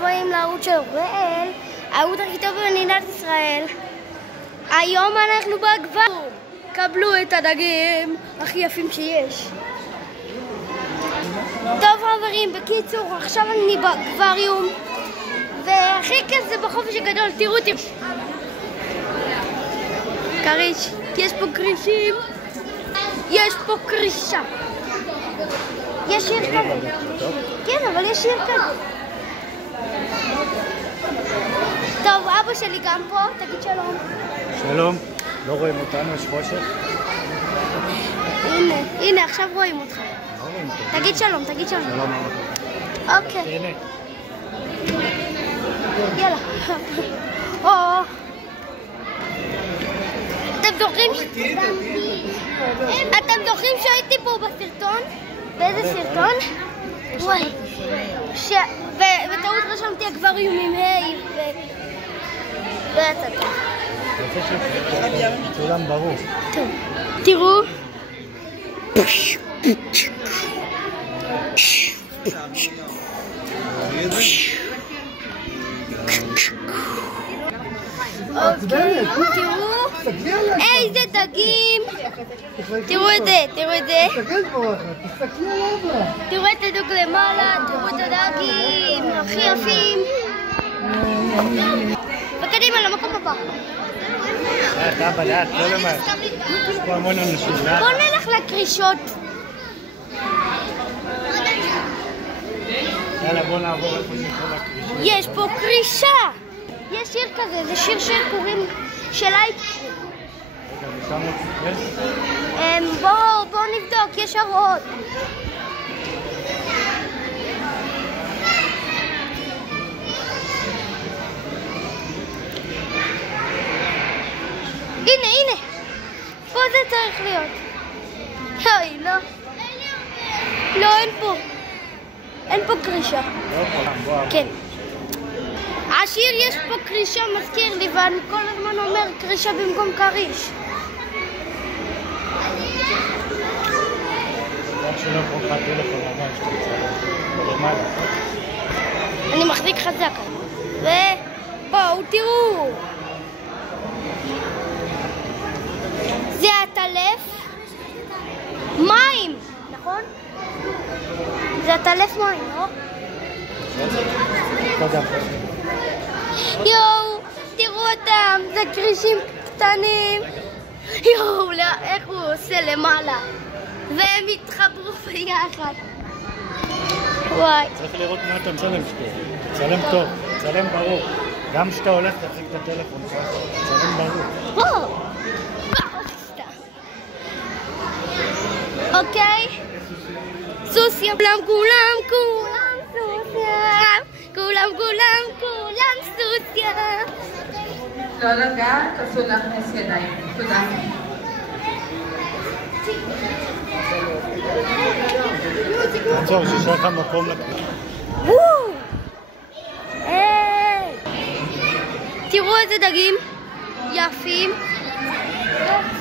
הבאים לערוץ של אוראל, הערוץ הכי טוב במדינת ישראל. היום אנחנו באקווריום. קבלו את הדגים הכי יפים שיש. טוב חברים, בקיצור, עכשיו אני באקווריום, והכי כיף זה בחופש הגדול. תראו אותי. כריש, יש פה כרישים. יש פה כרישה. יש שיר כזה. כן, אבל יש שיר כזה. טוב, אבא שלי גם פה, תגיד שלום. שלום, לא רואים אותנו, יש חושך. הנה, עכשיו רואים אותך. תגיד שלום, תגיד שלום. שלום אבא. אוקיי. הנה. יאללה. אתם זוכרים שהייתי פה בסרטון? באיזה סרטון? וואי. ובטעות רשמתי אקווריום עם היי לא יצאתי. צולם ברור. טוב, תראו. אוקיי, תראו. איזה דגים. תראו את זה, תראו את זה. תראו את הדוג למעלה, תראו את הדגים הכי יפים. וקדימה למקום הבא. אבא, לאט, לא למעט. יש פה המון אנשים. בוא נלך לקרישות. יאללה, בוא נעבור איפה שכל הקרישות. יש פה קרישה. יש שיר כזה, זה שיר שקוראים שלייק. בוא נבדוק, יש הוראות. הנה, פה זה צריך להיות. אוי, לא. לא, אין פה קרישה. כן. השיר יש פה קרישה מזכיר לי, ואני כל הזמן אומר קרישה במקום כריש. אני מחזיק חזק. ובואו תראו. זה הטלף מים, נכון? זה הטלף מים, לא? יואו, תראו אותם, זה קרישים קטנים. יואו, איך הוא עושה למעלה. והם התחברו ביחד. וואי. צריך לראות מה אתה מצלם שטוב. תצלם טוב, תצלם ברור. גם כשאתה הולך תחזיק את הטלפון, תצלם ברור. אוקיי? סוסיה, כולם סוסיה. כולם סוסיה. לא לגעת, אסור להכניס ידיים. תודה. עצור, שישה לך מקום לקרישה. תראו איזה דגים יפים.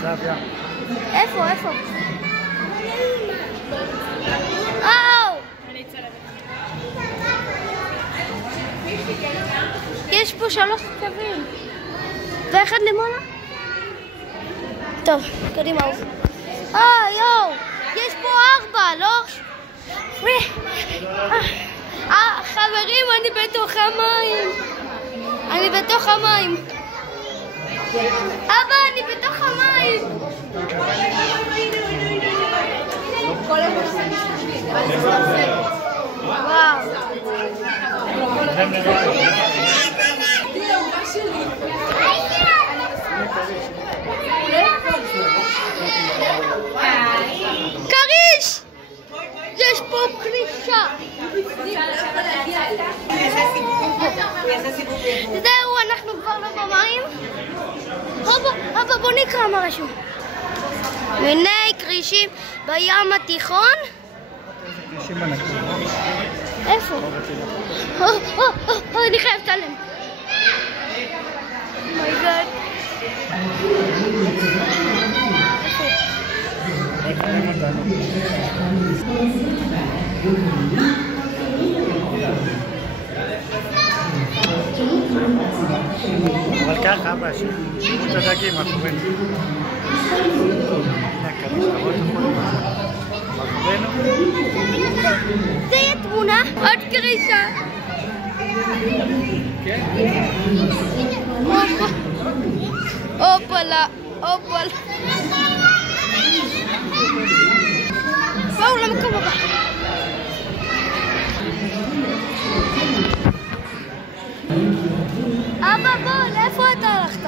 סביה. איפה? יש פה 3 צבים ואחד למעלה. טוב, קדימה. יואו, יש פה 4, לא? חברים, אני בתוך המים. אבא, אני בתוך המים. וואו. כריש! יש פה קרישה. זהו, אנחנו כבר לא במים. אבא, בוא נקרא מה רשום. מיני קרישים בים התיכון. איפה? אני חייב לצלם. אומייגאד. איפה? אבל ככה אבא, שימו את הדגים מאחורינו. הנה הכריש, תראו את החולים מאחורינו. זה יהיה תמונה, עוד קרישה. הופלה, הופלה. בואו למקום הבא. אבא בוא, לאיפה אתה הלכת?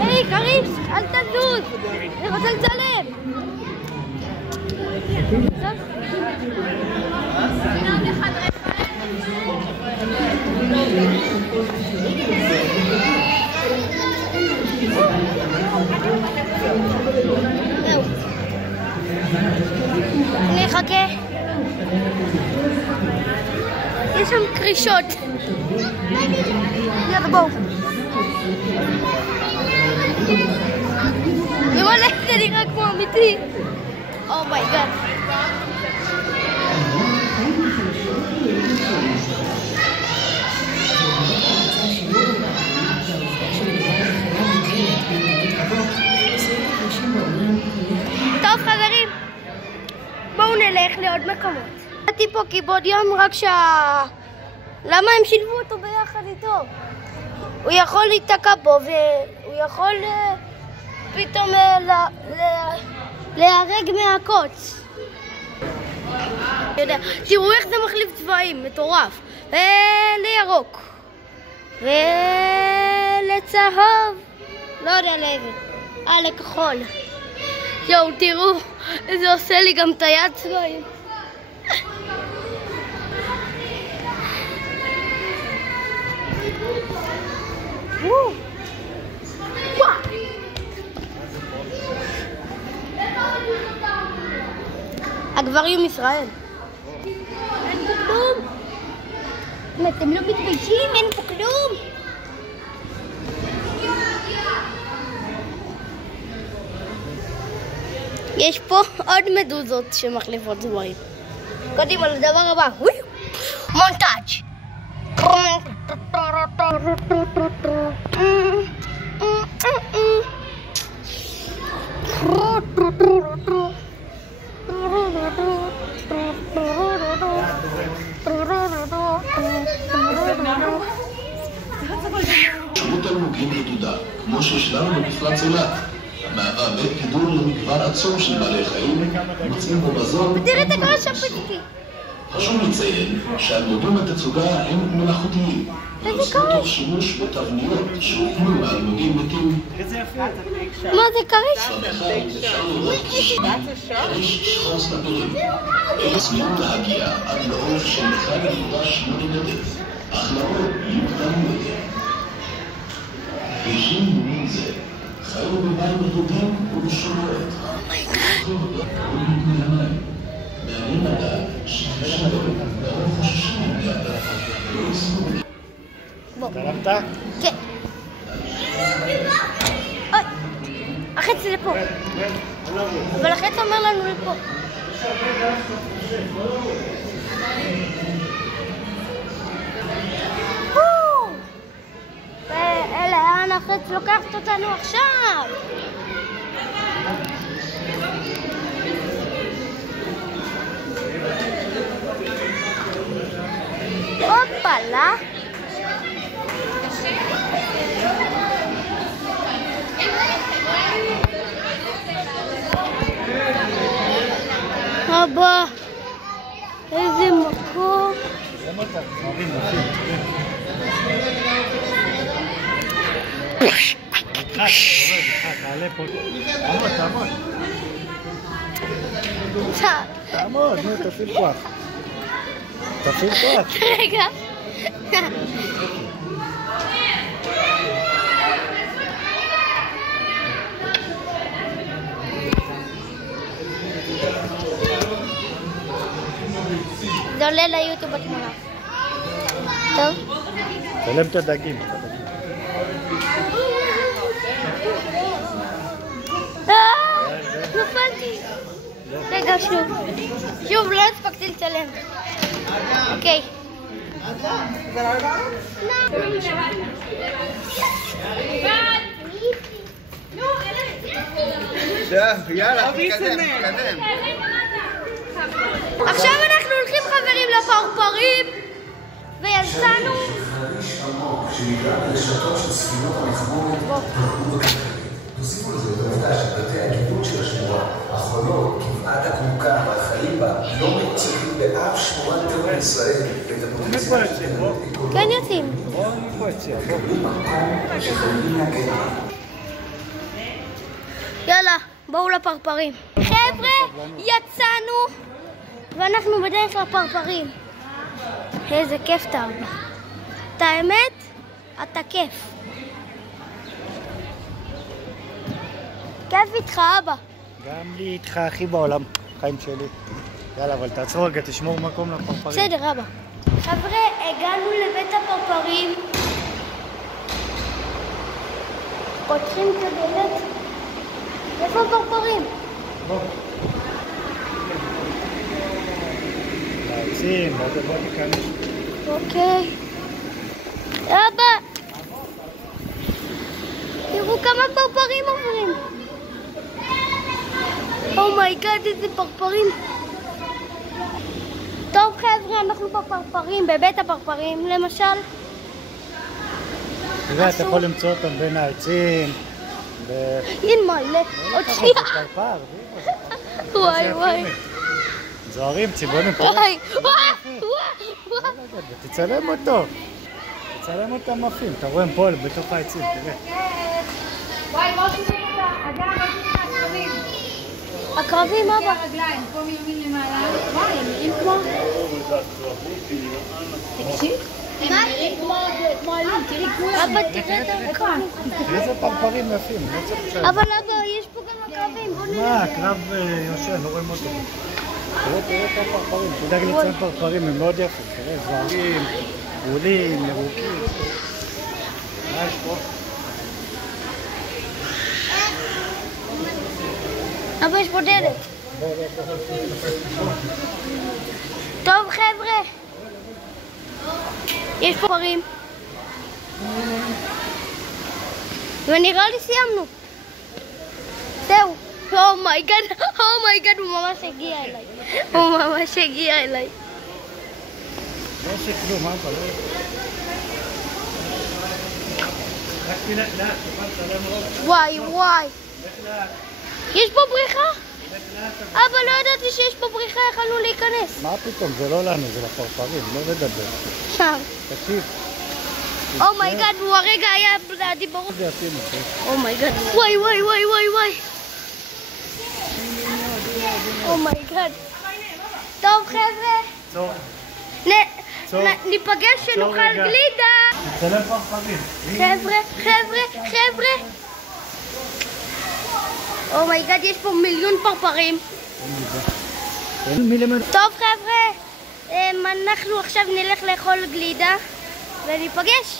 היי, קריש, אל תזוז, אני רוצה לצלם. זהו. אני אחכה. יש שם קרישות. יאללה בואו. וואלה, זה נראה כמו אמיתי. אומייגאד. טוב חברים, בואו נלך לעוד מקומות. באתי פה כי בעוד יום רק למה הם שילבו אותו ביחד איתו? הוא יכול להיתקע בו והוא יכול פתאום להיהרג מהקוץ. תראו איך זה מחליף צבעים, מטורף. ולירוק ולצהוב, לא יודע לאיזה, לכחול. יואו, תראו, זה עושה לי גם את היד צבעים. הגברים ישראל. אין פה כלום. אם אתם לא מתביישים, אין פה כלום. יש פה עוד מדוזות שמחליפות צבעים. קודם על הדבר הבא. מונטאז'. שירות תמלוגים מדודה, כמו שיש לנו במפרץ אילת, המהווה בית גידול למגוון עצום של בעלי חיים, מוצאים בו מזון. תראה את הכל שפטתי. חשוב לציין שהמודים בתצוגה הם מלאכותיים, ונוצרו תוך שימוש בתבניות שהוקמו מאלמוגים מתים. מה זה קריש? אפשר לראות קריש שחור סנפירים. צמיעות להגיע עד לאורך של 1.8 מטר, אך לרוב יהיו קטנים יותר. קרישים דומים זה חיו במים רדודים ובשומרות. מעניין לדעת שקרישים לרוב חוששים מהדרך. צלמת? כן. אוי, החץ לפה. אבל החץ אומר לנו לפה. ולאן החץ לוקחת אותנו עכשיו? הופלה. אבא, איזה מקום. תעלה פה. תעמוד. תעמוד, נו, תפעיל כוח. תפעיל כוח. רגע. זה עולה ליוטיוב בתמונה. טוב? צלם את הדגים. נפלתי. רגע, שוב, לא הספקתי לצלם. אוקיי. יאללה, תתקדם. עכשיו אנחנו הולכים חברים לפרפרים ויצאנו תוסיפו לזה את העובדה שבתי הגידול של השמורה, החולות, כמעט הכורכר והחיים בה לא מצליחים באף שמורת טבע ישראל את הפוטנציאל של כן יוצאים. יאללה, בואו לפרפרים. חבר'ה, יצאנו ואנחנו בדרך לפרפרים. איזה כיף אתה אבא. את האמת, אתה כיף. כיף איתך אבא. גם לי איתך הכי בעולם, חיים שלי. יאללה, אבל תעצרו רגע, תשמור מקום לפרפרים. בסדר אבא. חבר'ה, הגענו לבית הפרפרים. פותחים את הדלת. איפה הפרפרים? בוא. להעצים, בוא ניכנס. אוקיי. אבא! תראו כמה פרפרים עוברים. אומייגאד, איזה פרפרים. טוב חבר'ה, אנחנו בפרפרים, בבית הפרפרים למשל. תראה, אתה יכול למצוא אותם בין העצים. אין מלא, עוד שנייה. זה פרפר, וואי וואי. זוהרים, ציבונים. וואי. תצלם אותו. תצלם אותם מפים. אתה רואה הם פועל בתוך העצים, תראה. וואי, בוא תצלם אותה. אגב, בוא תצלם הקרבים. הקרבים אבא. הרגליים, פה מימין למעלה. וואי, הם נראים כמו... תקשיב. הם נראים כמו עלים, תראי כולם. אבא, תראה את הקרבים. תראה איזה פרפרים יפים. אבל אבא, יש פה גם הקרבים. בוא נראה. מה, הקרב יושן, לא רואים אותו. תראה את הפרפרים. תדאג לציין פרפרים, הם מאוד יפים. תראה, זוהרים, גבולים, ירוקים. מה יש פה? אבא, יש פה דלת. טוב חבר'ה, יש פה פרפרים ונראה לי סיימנו. זהו. אומייגאד, הוא ממש הגיע אליי. לא עושה כלום, מה אתה לא... רק תלך לאט, תוכל לצלם עוד. וואי. יש פה בריכה? אבא, לא ידעתי שיש פה בריכה, יכלנו להיכנס. מה פתאום? זה לא לנו, זה לפרפרים, לא לדבר. שם. תקשיב. אומייגאד, הוא הרגע היה לידי בראש. זה יפים, אומייגאד. וואי. אומייגאד. טוב חבר'ה. ניפגש שנאכל גלידה. נצלם פרפרים. חבר'ה. אומייגאד, יש פה מיליון פרפרים. טוב חבר'ה, אנחנו עכשיו נלך לאכול גלידה וניפגש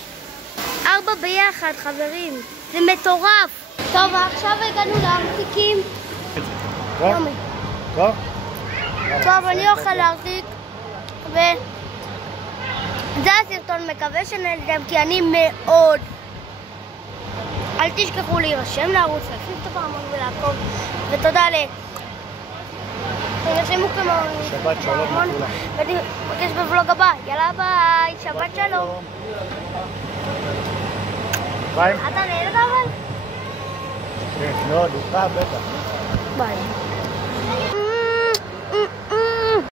4 ביחד חברים, זה מטורף. טוב, עכשיו הגענו לארטיקים. טוב, אני אוכל להרטיק וזה הסרטון, מקווה שנהנתם כי אני מאוד. אל תשכחו להירשם לערוץ, להפעיל את הפעמון ולעקוב, ותודה תרשמו כמוני. שבת שלום לכולם. ונפגש בוולוג הבא. יאללה ביי, שבת שלום. ביי. אתה נהנית אבל? כן, מאוד, איתך בטח. ביי.